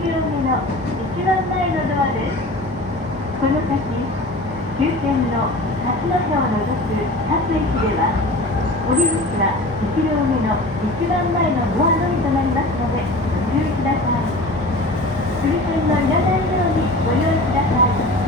両目の一番前のドアです。この先、終点の八戸を除く各駅では、降り口は1両目の一番前のドアのみとなりますので、ご注意ください。風船のいらないようにご用意ください。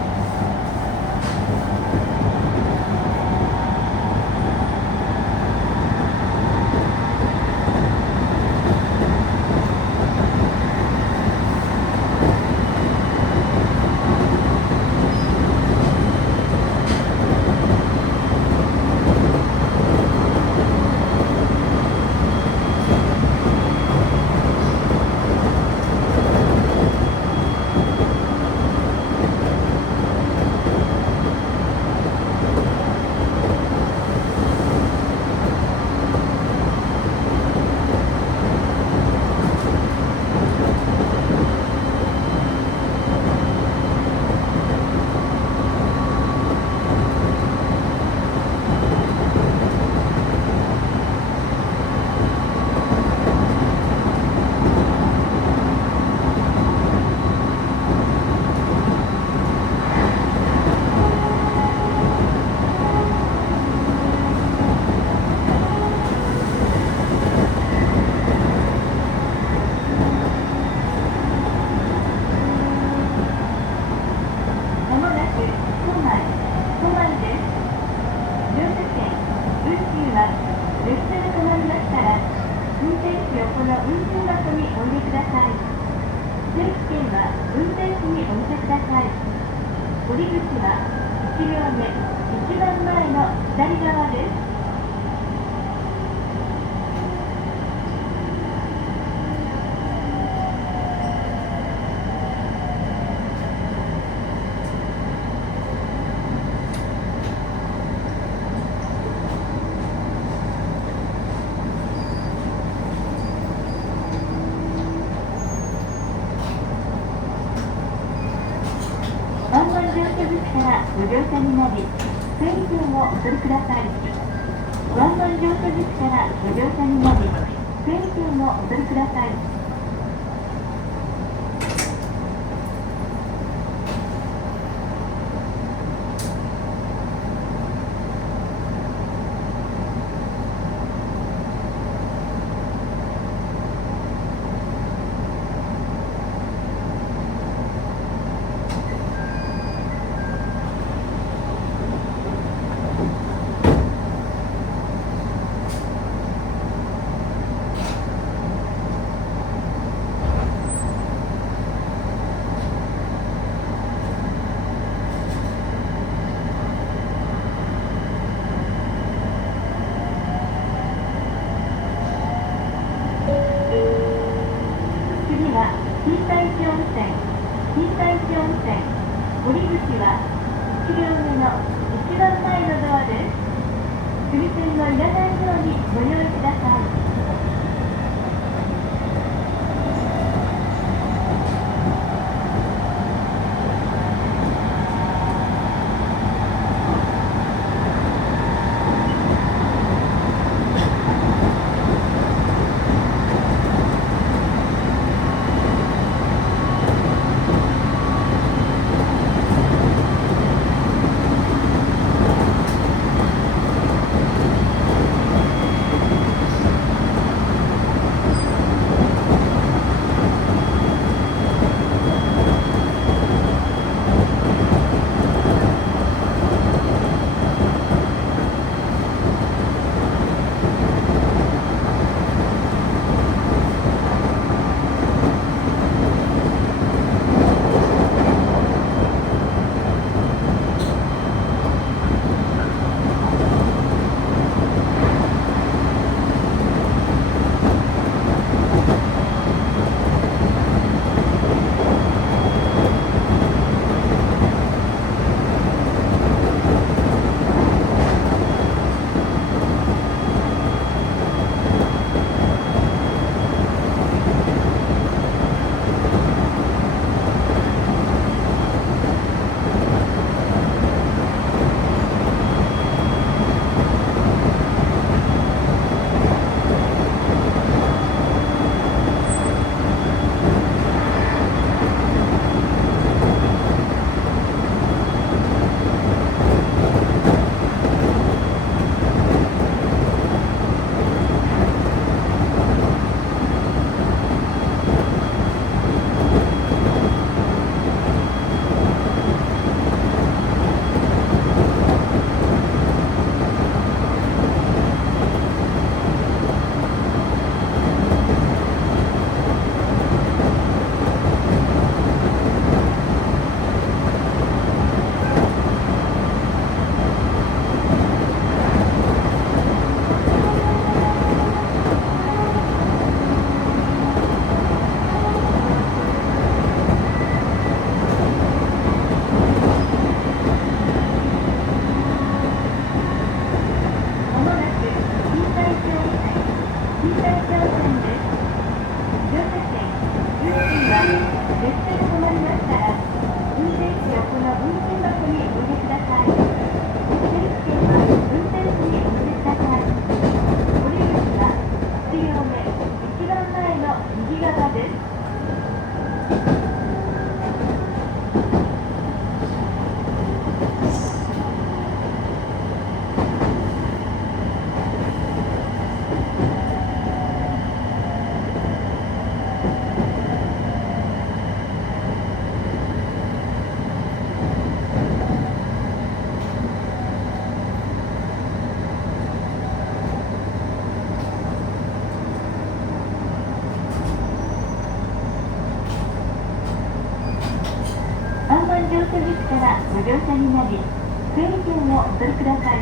降り口は1両目一番前の左側です。ご乗車になり、整理券をお取りください。湾岸乗車口からご乗車になり、整理券をお取りください。降り口は1両目の一番前のドアです。風船のいらないようにご用意ください。列車が止まりましたら、運転士をこの運賃箱にお入れください。整理券は運転士にお見せください。降り口は1両目、一番前の右側です。3番乗車口からご乗車になり、整理券をお取りください。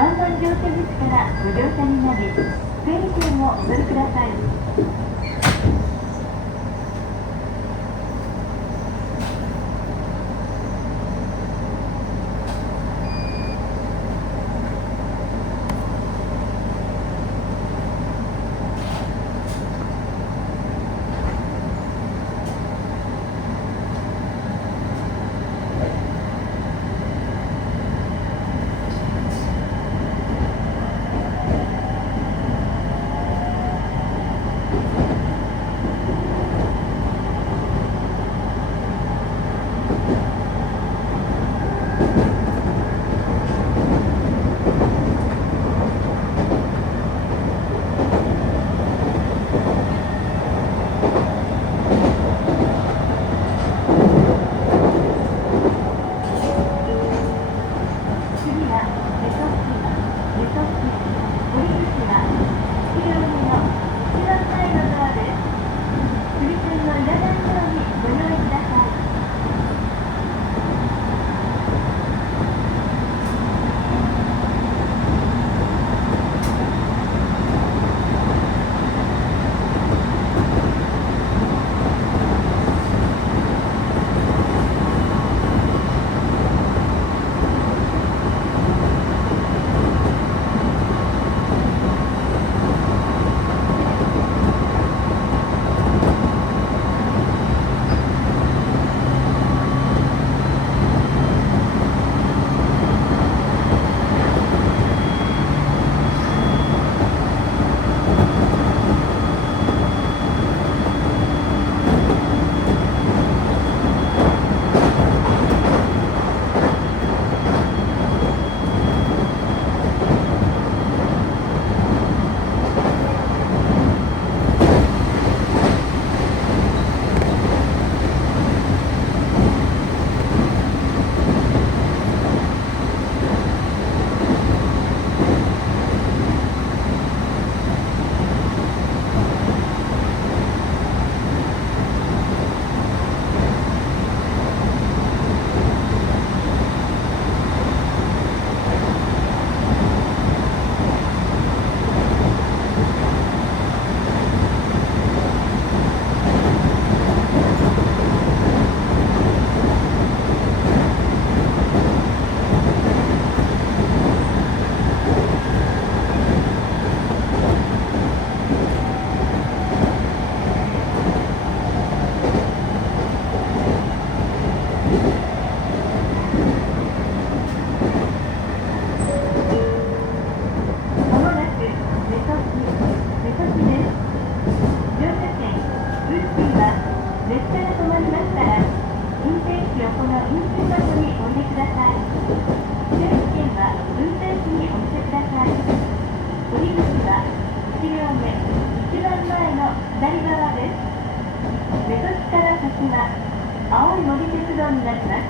1番乗車口からご乗車になり、整理券をお取りください。青い森鉄道になります。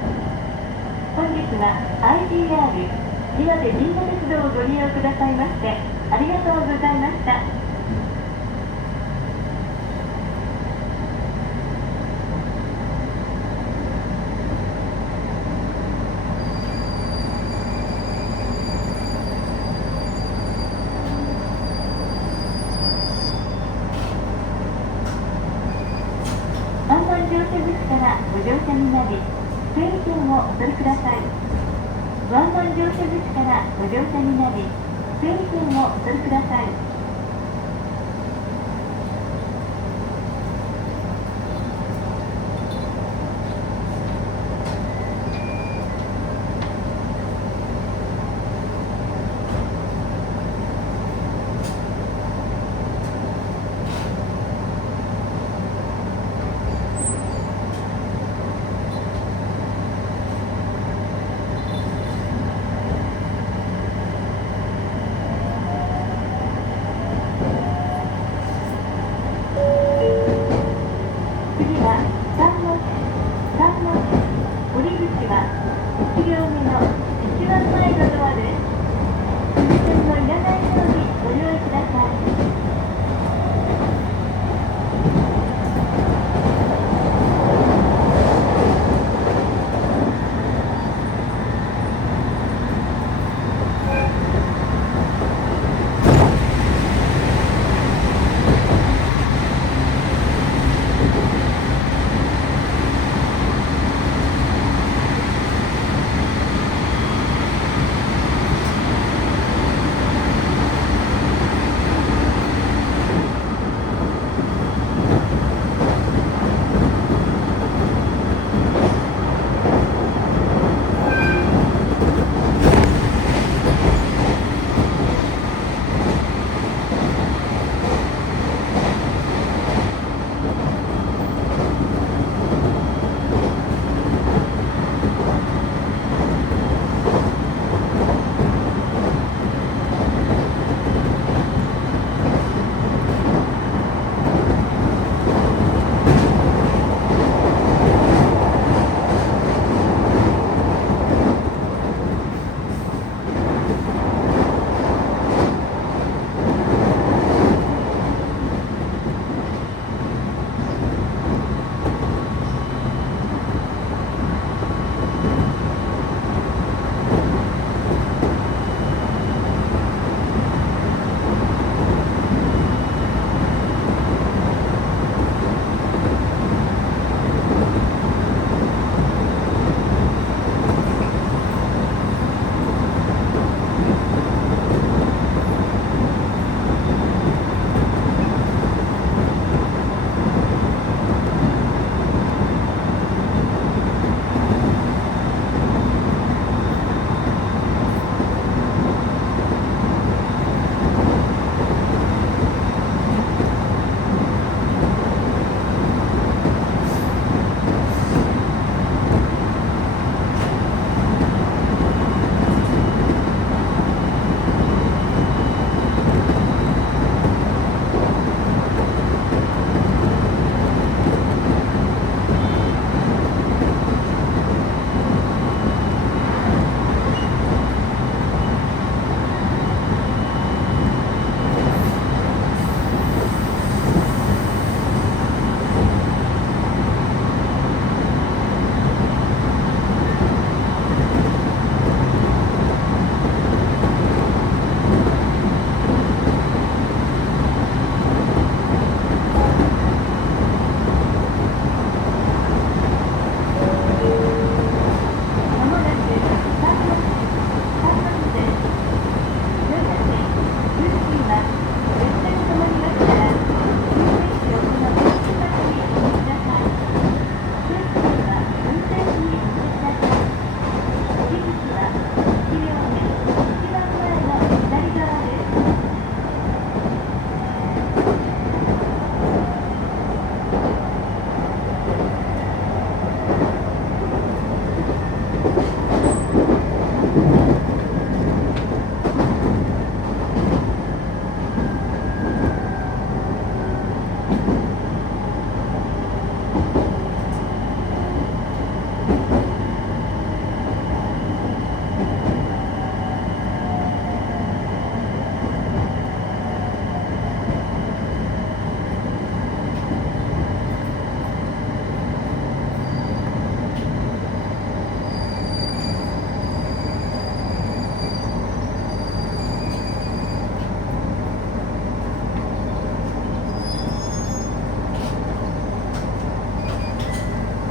本日は IDR 岩手銀河鉄道をご利用くださいましてありがとうございました。乗車口からご乗車になり、整理券をお取りください。湾岸乗車口からご乗車になり、整理券をお取りください。1両目の一番前のドアです。風船のいらないようにご用意ください。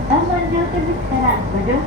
3番乗車口からご乗車